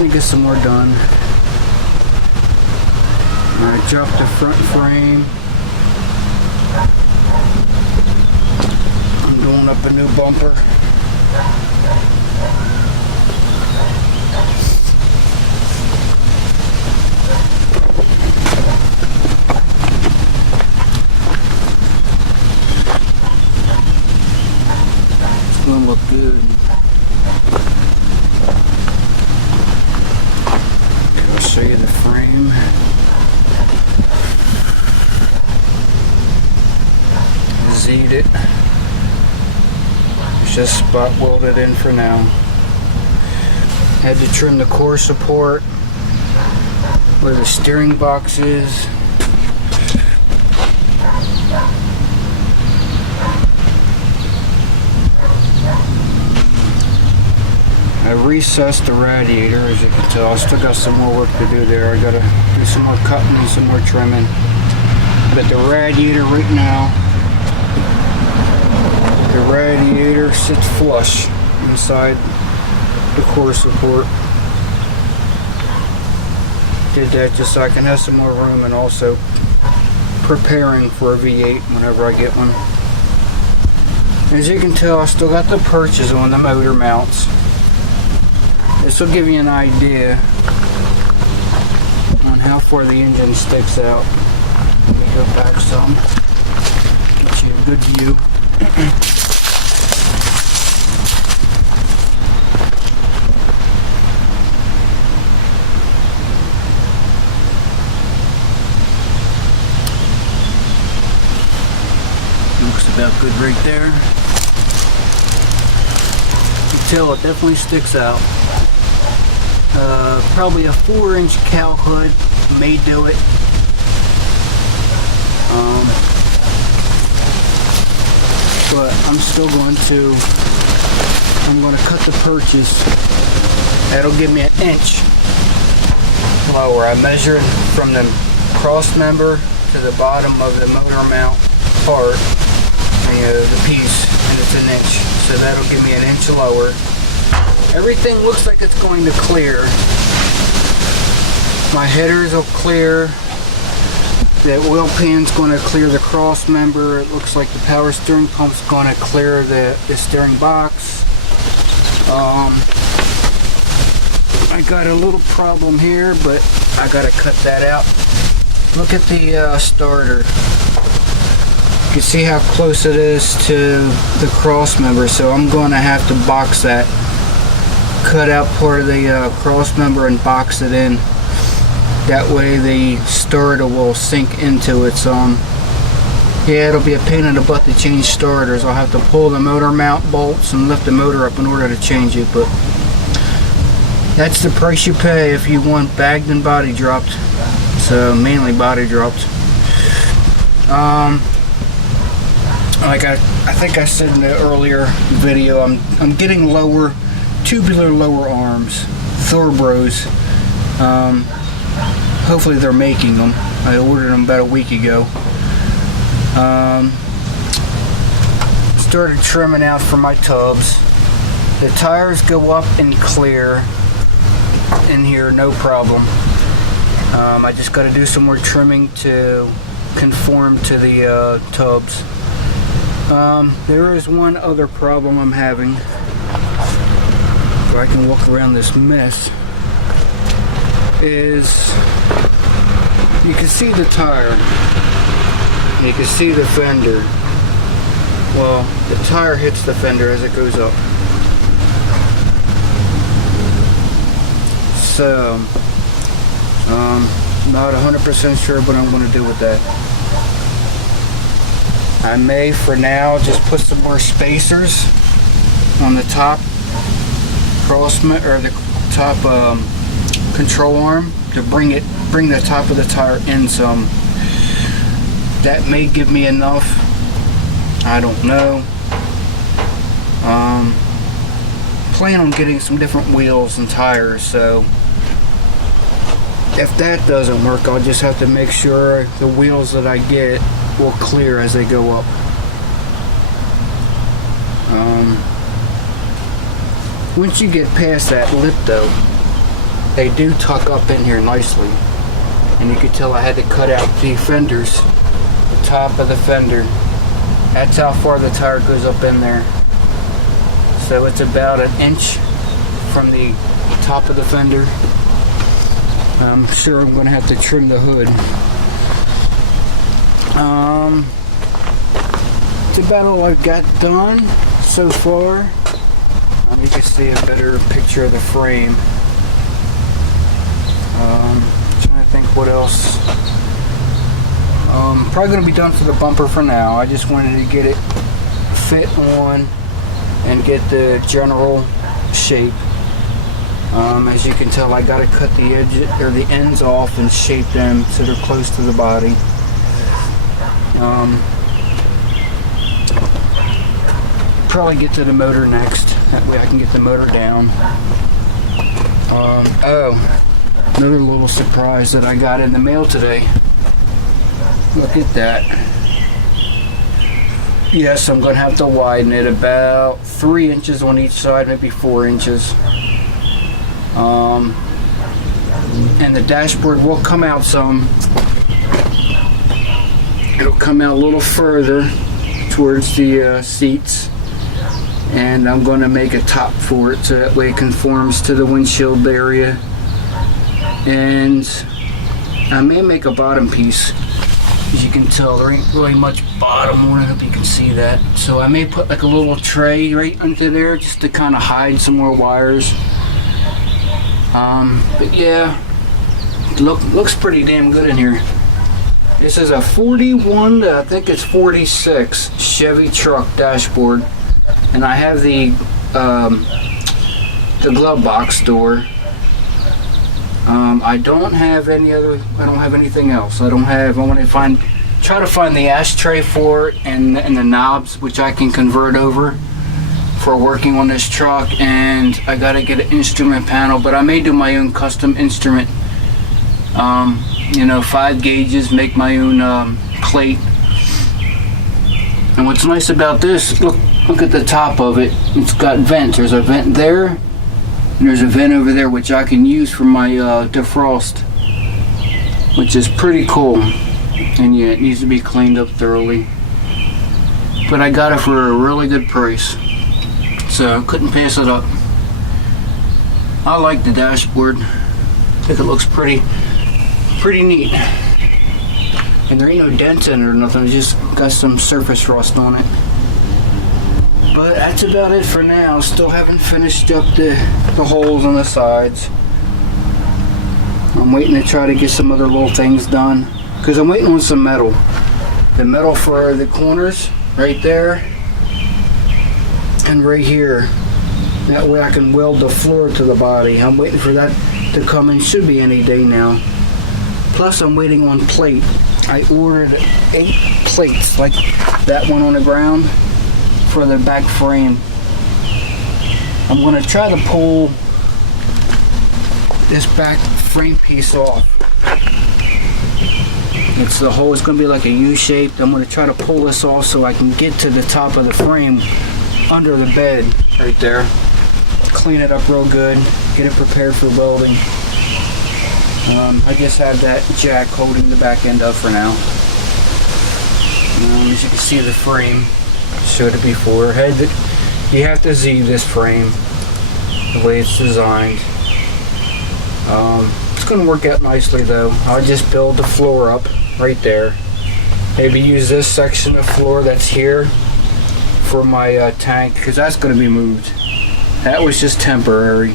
starting to get some more done. I dropped the front frame. I'm doing up a new bumper. It's gonna look good. I'll show you the frame. Z'd it. It's just spot welded in for now. Had to trim the core support where the steering box is. I recessed the radiator, as you can tell. I still got some more work to do there. I gotta do some more cutting and some more trimming. But the radiator right now, the radiator sits flush inside the core support. Did that just so I can have some more room, and also preparing for a V8 whenever I get one. As you can tell, I still got the perches on the motor mounts. This will give you an idea on how far the engine sticks out. Let me go back some, get you a good view. Looks about good right there. You can tell it definitely sticks out. Probably a 4-inch cowl hood may do it. But I'm still going to cut the perches. That'll give me an inch lower. I measured from the cross member to the bottom of the motor mount part, the piece, and it's an inch. So that'll give me an inch lower. Everything looks like it's going to clear. My headers will clear. The oil pan's going to clear the cross member. It looks like the power steering pump's going to clear the steering box. I got a little problem here, but I got to cut that out. Look at the starter. You can see how close it is to the cross member, so I'm going to have to box that. Cut out part of the cross member and box it in. That way the starter will sink into it some. Yeah, it'll be a pain in the butt to change starters. I'll have to pull the motor mount bolts and lift the motor up in order to change it, but that's the price you pay if you want bagged and body dropped. So mainly body dropped. Like I think I said in the earlier video, I'm getting lower tubular lower arms, Thorbros. Hopefully they're making them. I ordered them about a week ago. Started trimming out for my tubs. The tires go up and clear in here, no problem. I just got to do some more trimming to conform to the tubs. There is one other problem I'm having. So I can walk around this mess. Is you can see the tire and you can see the fender. Well, the tire hits the fender as it goes up. So not 100% sure what I'm going to do with that. I may for now just put some more spacers on the top or the top control arm to bring the top of the tire in some. That may give me enough. I don't know. Plan on getting some different wheels and tires, so if that doesn't work, I'll just have to make sure the wheels that I get will clear as they go up. Once you get past that lip though, they do tuck up in here nicely. And you could tell I had to cut out the fenders, the top of the fender. That's how far the tire goes up in there. So it's about an inch from the top of the fender. I'm sure I'm going to have to trim the hood. It's about all I've got done so far. You can see a better picture of the frame. Trying to think what else. Probably going to be done for the bumper for now. I just wanted to get it fit on and get the general shape. As you can tell, I got to cut the edge or the ends off and shape them so they're close to the body. Probably get to the motor next. That way I can get the motor down. Oh, another little surprise that I got in the mail today. Look at that. Yes, I'm going to have to widen it about 3 inches on each side, maybe 4 inches. And the dashboard will come out some. It'll come out a little further towards the seats. And I'm going to make a top for it so that way it conforms to the windshield area. And I may make a bottom piece. As you can tell, there ain't really much bottom on it. I hope you can see that. So I may put like a little tray right under there just to kind of hide some more wires. But yeah, looks pretty damn good in here. This is a 41 to I think it's 46 Chevy truck dashboard. And I have the glove box door. I don't have anything else. I want to try to find the ashtray for it and the knobs, which I can convert over for working on this truck. And I got to get an instrument panel, but I may do my own custom instrument. 5 gauges, make my own plate. And what's nice about this, look at the top of it. It's got vents. There's a vent there, and there's a vent over there which I can use for my defrost, which is pretty cool. And yeah, it needs to be cleaned up thoroughly. But I got it for a really good price, so couldn't pass it up. I like the dashboard. I think it looks pretty neat. And there ain't no dents in it or nothing. It's just got some surface rust on it. But that's about it for now. Still haven't finished up the holes on the sides. I'm waiting to try to get some other little things done, because I'm waiting on some metal. The metal for the corners right there and right here. That way I can weld the floor to the body. I'm waiting for that to come in. Should be any day now. Plus I'm waiting on plate. I ordered 8 plates like that one on the ground for the back frame. I'm going to try to pull this back frame piece off. The hole is going to be like a U-shaped. I'm going to try to pull this off so I can get to the top of the frame under the bed right there. Clean it up real good, get it prepared for welding. I just have that jack holding the back end up for now. As you can see, the frame, showed it before. You have to Z this frame the way it's designed. It's going to work out nicely though. I'll just build the floor up right there. Maybe use this section of floor that's here for my tank, because that's going to be moved. That was just temporary,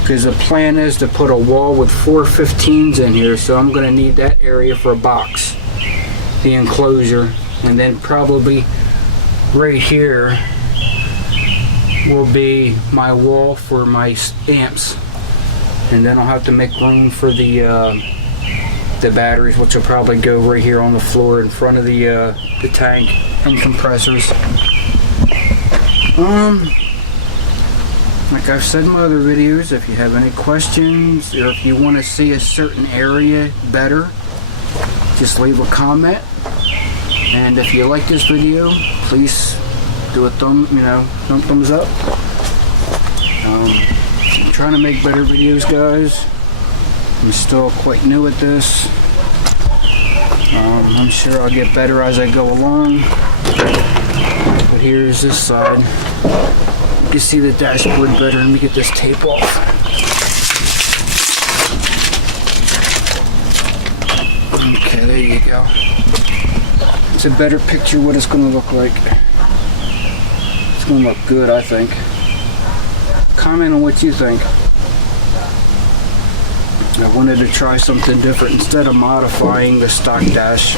because the plan is to put a wall with 4 15s in here, so I'm going to need that area for a box, the enclosure. And then probably right here will be my wall for my amps, and then I'll have to make room for the batteries, which will probably go right here on the floor in front of the tank and compressors. Like I've said in my other videos, if you have any questions or if you want to see a certain area better, just leave a comment. And if you like this video, please do a thumbs up. trying to make better videos, guys. I'm still quite new at this. I'm sure I'll get better as I go along. But here's this side. You can see the dashboard better. Let me get this tape off. Okay, there you go. It's a better picture of what it's going to look like. It's going to look good, I think. Comment on what you think. I wanted to try something different instead of modifying the stock dash.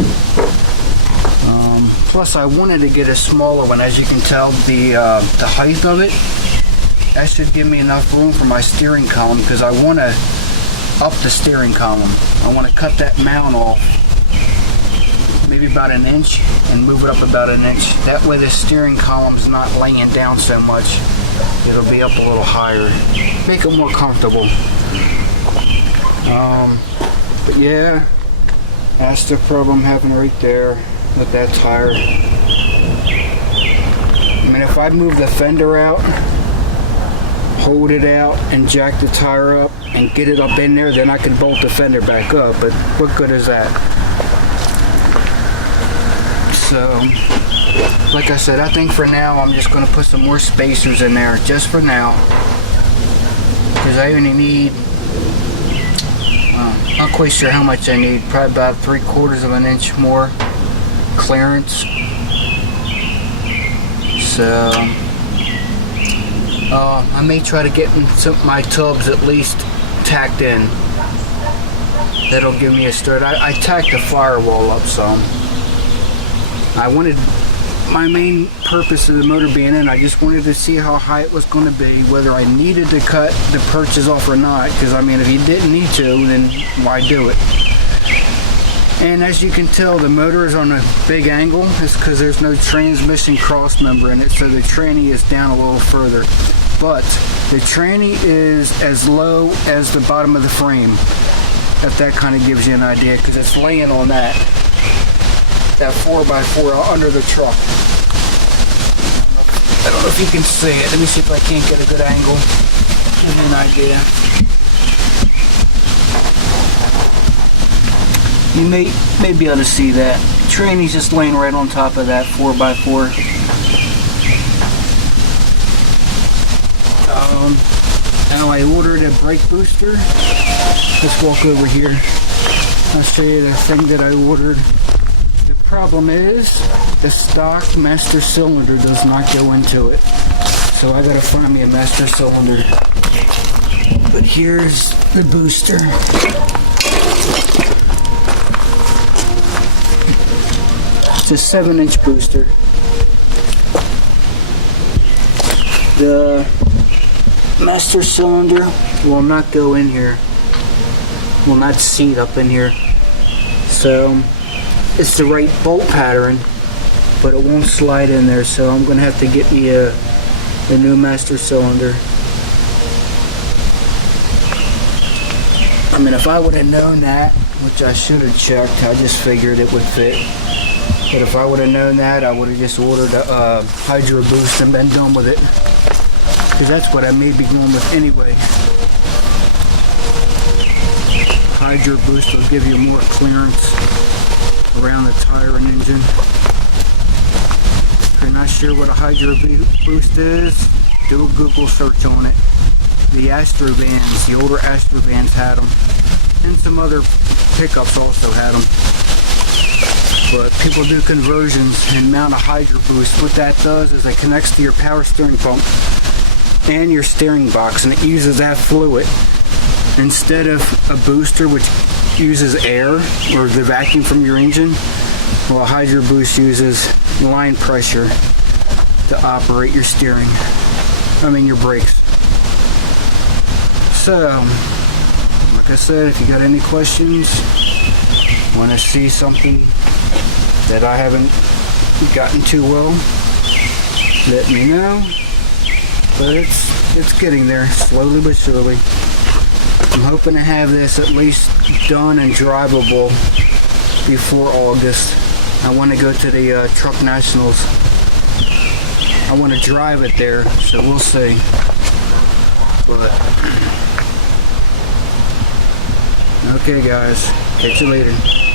Plus, I wanted to get a smaller one. As you can tell, the height of it, that should give me enough room for my steering column, because I want to up the steering column. I want to cut that mount off, maybe about an inch, and move it up about an inch. That way the steering column's not laying down so much. It'll be up a little higher. Make it more comfortable. But yeah, that's the problem I'm having right there with that tire. I mean, if I move the fender out, hold it out, and jack the tire up, and get it up in there, then I can bolt the fender back up, but what good is that? So, like I said, I think for now, I'm just going to put some more spacers in there, just for now, because I only need, not quite sure how much I need, probably about 3/4 of an inch more clearance. So, I may try to get some of my tubs at least tacked in. That'll give me a start. I tacked the firewall up some. I wanted, my main purpose of the motor being in, I just wanted to see how high it was going to be, whether I needed to cut the perches off or not, because I mean, if you didn't need to, then why do it? And as you can tell, the motor is on a big angle. It's because there's no transmission cross member in it, so the tranny is down a little further. But the tranny is as low as the bottom of the frame, if that kind of gives you an idea, because it's laying on that 4x4 under the truck. I don't know if you can see it. Let me see if I can't get a good angle. Give you an idea. You may be able to see that. Tranny's just laying right on top of that 4x4. Now I ordered a brake booster. Let's walk over here. I'll show you the thing that I ordered. The problem is the stock master cylinder does not go into it. So I gotta find me a master cylinder. But here's the booster. It's a 7-inch booster. The master cylinder will not go in here. Will not seat up in here. So it's the right bolt pattern, but it won't slide in there. So I'm gonna have to get me a new master cylinder. I mean, if I would have known that, which I should have checked, I just figured it would fit. But if I would have known that, I would have just ordered a Hydro Boost and been done with it. Because that's what I may be going with anyway. Hydro Boost will give you more clearance around the tire and engine. If you're not sure what a Hydro Boost is, do a Google search on it. The Astro vans, the older Astro vans had them. And some other pickups also had them. But people do conversions and mount a Hydro Boost. What that does is it connects to your power steering pump and your steering box, and it uses that fluid instead of a booster which uses air or the vacuum from your engine. Well, a Hydro Boost uses line pressure to operate your steering. Your brakes. So, like I said, if you got any questions, want to see something that I haven't gotten too well, let me know. But it's getting there, slowly but surely. I'm hoping to have this at least done and drivable before August. I want to go to the Truck Nationals. I want to drive it there, so we'll see. But okay guys, catch you later.